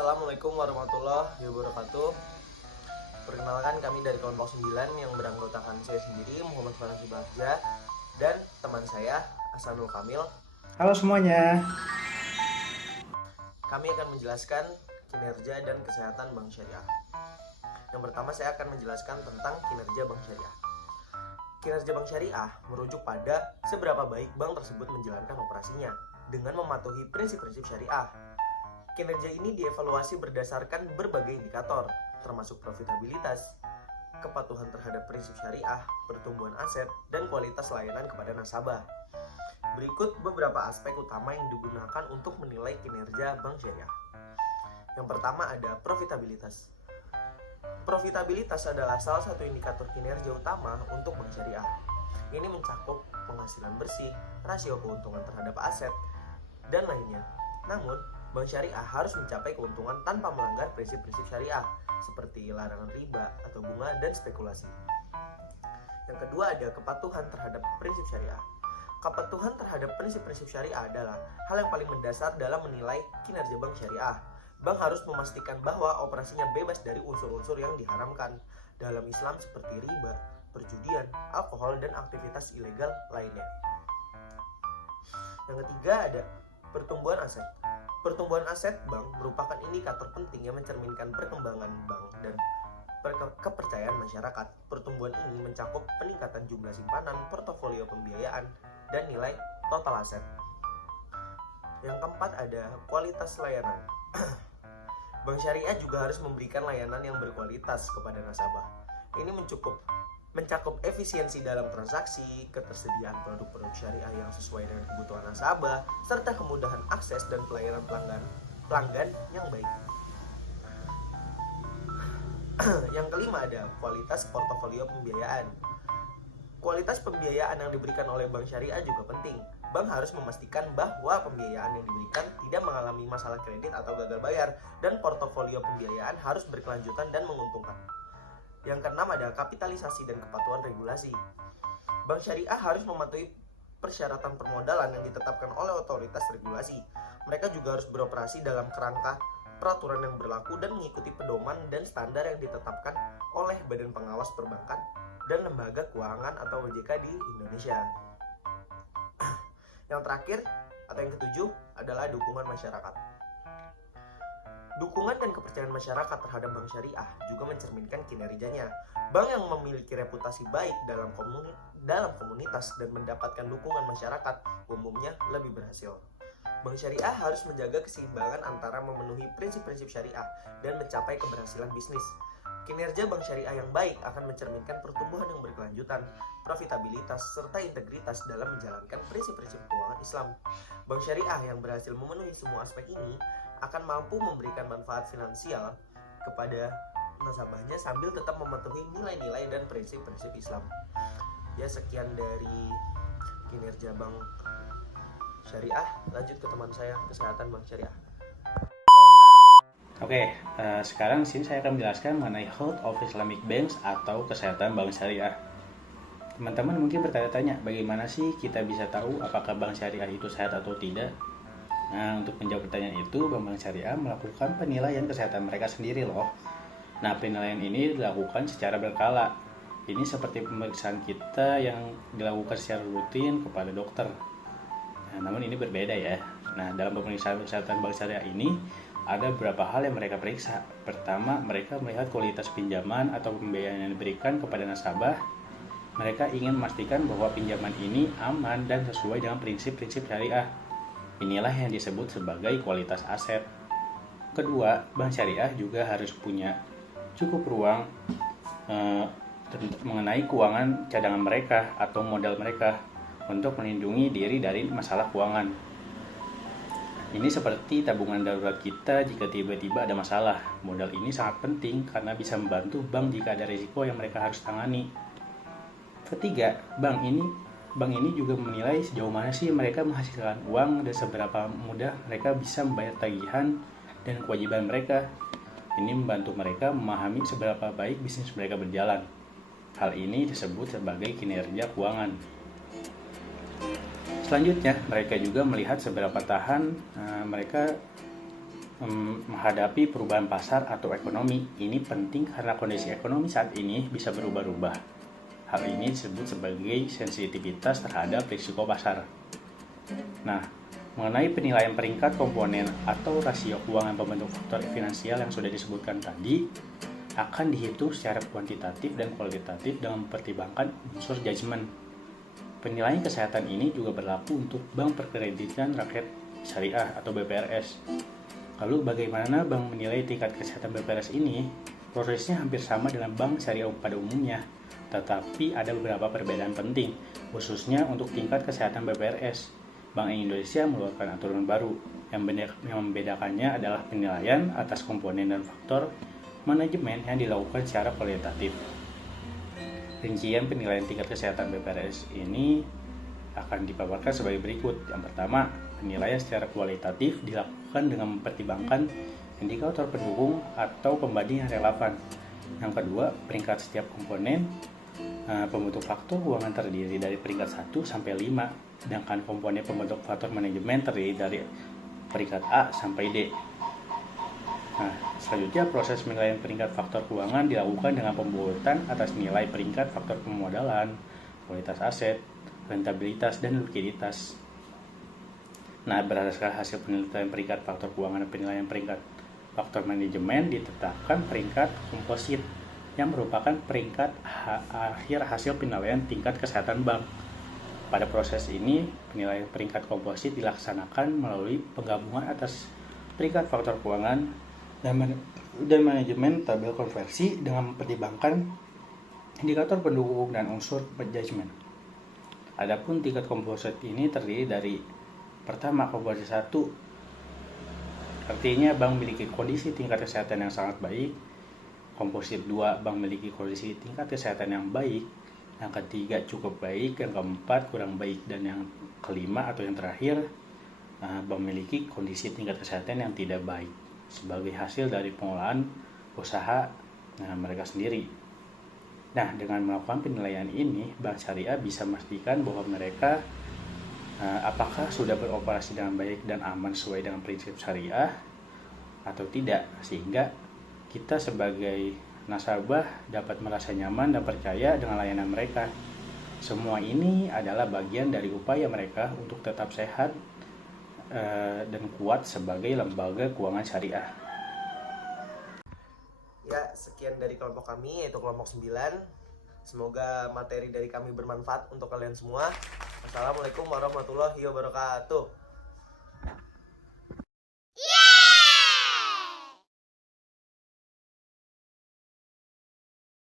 Assalamualaikum warahmatullahi wabarakatuh. Perkenalkan, kami dari kelompok 9 yang beranggotakan saya sendiri, Muhammad Fanafi Bagja, dan teman saya, Hasanul Kamil. Halo semuanya. Kami akan menjelaskan kinerja dan kesehatan Bank Syariah. Yang pertama, saya akan menjelaskan tentang kinerja Bank Syariah. Kinerja Bank Syariah merujuk pada seberapa baik bank tersebut menjalankan operasinya dengan mematuhi prinsip-prinsip syariah. Kinerja ini dievaluasi berdasarkan berbagai indikator, termasuk profitabilitas, kepatuhan terhadap prinsip syariah, pertumbuhan aset, dan kualitas layanan kepada nasabah. Berikut beberapa aspek utama yang digunakan untuk menilai kinerja Bank Syariah. Yang pertama ada profitabilitas. Profitabilitas adalah salah satu indikator kinerja utama untuk Bank Syariah. Ini mencakup penghasilan bersih, rasio keuntungan terhadap aset, dan lainnya. Namun, Bank Syariah harus mencapai keuntungan tanpa melanggar prinsip-prinsip syariah, seperti larangan riba atau bunga dan spekulasi. Yang kedua ada kepatuhan terhadap prinsip syariah. Kepatuhan terhadap prinsip-prinsip syariah adalah hal yang paling mendasar dalam menilai kinerja Bank Syariah. Bank harus memastikan bahwa operasinya bebas dari unsur-unsur yang diharamkan dalam Islam seperti riba, perjudian, alkohol, dan aktivitas ilegal lainnya. Yang ketiga ada pertumbuhan aset. Pertumbuhan aset bank merupakan indikator penting yang mencerminkan perkembangan bank dan kepercayaan masyarakat. Pertumbuhan ini mencakup peningkatan jumlah simpanan, portofolio pembiayaan, dan nilai total aset. Yang keempat ada kualitas layanan. Bank Syariah juga harus memberikan layanan yang berkualitas kepada nasabah. Ini mencakup efisiensi dalam transaksi, ketersediaan produk-produk syariah yang sesuai dengan kebutuhan nasabah, serta kemudahan akses dan pelayanan pelanggan yang baik. Yang kelima ada kualitas portofolio pembiayaan. Kualitas pembiayaan yang diberikan oleh Bank Syariah juga penting. Bank harus memastikan bahwa pembiayaan yang diberikan tidak mengalami masalah kredit atau gagal bayar, dan portofolio pembiayaan harus berkelanjutan dan menguntungkan. Yang keenam ada kapitalisasi dan kepatuhan regulasi. Bank Syariah harus mematuhi persyaratan permodalan yang ditetapkan oleh otoritas regulasi. Mereka juga harus beroperasi dalam kerangka peraturan yang berlaku dan mengikuti pedoman dan standar yang ditetapkan oleh Badan Pengawas Perbankan dan Lembaga Keuangan atau OJK di Indonesia. Yang terakhir atau yang ketujuh adalah dukungan masyarakat. Dukungan dan kepercayaan masyarakat terhadap Bank Syariah juga mencerminkan kinerjanya. Bank yang memiliki reputasi baik dalam komunitas dan mendapatkan dukungan masyarakat umumnya lebih berhasil. Bank Syariah harus menjaga keseimbangan antara memenuhi prinsip-prinsip syariah dan mencapai keberhasilan bisnis. Kinerja Bank Syariah yang baik akan mencerminkan pertumbuhan yang berkelanjutan, profitabilitas, serta integritas dalam menjalankan prinsip-prinsip keuangan Islam. Bank Syariah yang berhasil memenuhi semua aspek ini akan mampu memberikan manfaat finansial kepada nasabahnya sambil tetap mematuhi nilai-nilai dan prinsip-prinsip Islam. Ya, sekian dari kinerja Bank Syariah. Lanjut ke teman saya, kesehatan Bank Syariah. Oke, sekarang sini saya akan menjelaskan mengenai Health of Islamic Banks atau kesehatan Bank Syariah. Teman-teman mungkin bertanya-tanya, bagaimana sih kita bisa tahu apakah Bank Syariah itu sehat atau tidak? Nah, untuk menjawab pertanyaan itu, Bank Syariah melakukan penilaian kesehatan mereka sendiri loh. Nah, penilaian ini dilakukan secara berkala. Ini seperti pemeriksaan kita yang dilakukan secara rutin kepada dokter. Nah, namun ini berbeda ya. Nah, dalam pemeriksaan kesehatan Bank Syariah ini ada beberapa hal yang mereka periksa. Pertama, mereka melihat kualitas pinjaman atau pembiayaan yang diberikan kepada nasabah. Mereka ingin memastikan bahwa pinjaman ini aman dan sesuai dengan prinsip-prinsip syariah. Inilah yang disebut sebagai kualitas aset. Kedua, Bank Syariah juga harus punya cukup ruang mengenai keuangan cadangan mereka atau modal mereka untuk melindungi diri dari masalah keuangan. Ini seperti tabungan darurat kita jika tiba-tiba ada masalah. Modal ini sangat penting karena bisa membantu bank jika ada risiko yang mereka harus tangani. Ketiga, bank ini juga menilai sejauh mana sih mereka menghasilkan uang dan seberapa mudah mereka bisa membayar tagihan dan kewajiban mereka. Ini membantu mereka memahami seberapa baik bisnis mereka berjalan. Hal ini disebut sebagai kinerja keuangan. Selanjutnya, mereka juga melihat seberapa tahan mereka menghadapi perubahan pasar atau ekonomi. Ini penting karena kondisi ekonomi saat ini bisa berubah-ubah. Hal ini disebut sebagai sensitivitas terhadap risiko pasar. Nah, mengenai penilaian peringkat komponen atau rasio keuangan pembentuk faktor finansial yang sudah disebutkan tadi, akan dihitung secara kuantitatif dan kualitatif dengan mempertimbangkan unsur judgement. Penilaian kesehatan ini juga berlaku untuk Bank Perkreditan Rakyat Syariah atau BPRS. Lalu bagaimana bank menilai tingkat kesehatan BPRS ini? Prosesnya hampir sama dengan bank syariah pada umumnya, tetapi ada beberapa perbedaan penting, khususnya untuk tingkat kesehatan BPRS. Bank Indonesia mengeluarkan aturan baru, yang membedakannya adalah penilaian atas komponen dan faktor manajemen yang dilakukan secara kualitatif. Rincian penilaian tingkat kesehatan BPRS ini akan dipaparkan sebagai berikut. Yang pertama, penilaian secara kualitatif dilakukan dengan mempertimbangkan indikator pendukung atau pembanding yang relevan. Yang kedua, peringkat setiap komponen pembentuk faktor keuangan terdiri dari peringkat 1 sampai 5, sedangkan komponen pembentuk faktor manajemen terdiri dari peringkat A sampai D. Nah, selanjutnya proses penilaian peringkat faktor keuangan dilakukan dengan pembuatan atas nilai peringkat faktor pemodalan, kualitas aset, rentabilitas, dan likuiditas. Nah, berdasarkan hasil penilaian peringkat faktor keuangan dan penilaian peringkat faktor manajemen ditetapkan peringkat komposit yang merupakan peringkat akhir hasil penilaian tingkat kesehatan bank. Pada proses ini, penilaian peringkat komposit dilaksanakan melalui penggabungan atas peringkat faktor keuangan dan manajemen tabel konversi dengan mempertimbangkan indikator pendukung dan unsur judgement. Adapun tingkat komposit ini terdiri dari pertama, komposit 1, artinya bank memiliki kondisi tingkat kesehatan yang sangat baik. Komposit 2, bank memiliki kondisi tingkat kesehatan yang baik. Yang ketiga, cukup baik. Yang keempat, kurang baik. Dan yang kelima atau yang terakhir, bank memiliki kondisi tingkat kesehatan yang tidak baik sebagai hasil dari pengolahan usaha mereka sendiri. Nah, dengan melakukan penilaian ini, bank syariah bisa memastikan bahwa mereka apakah sudah beroperasi dengan baik dan aman sesuai dengan prinsip syariah atau tidak, sehingga kita sebagai nasabah dapat merasa nyaman dan percaya dengan layanan mereka. Semua ini adalah bagian dari upaya mereka untuk tetap sehat dan kuat sebagai lembaga keuangan syariah. Ya, sekian dari kelompok kami, yaitu kelompok 9. Semoga materi dari kami bermanfaat untuk kalian semua. Wassalamualaikum warahmatullahi wabarakatuh.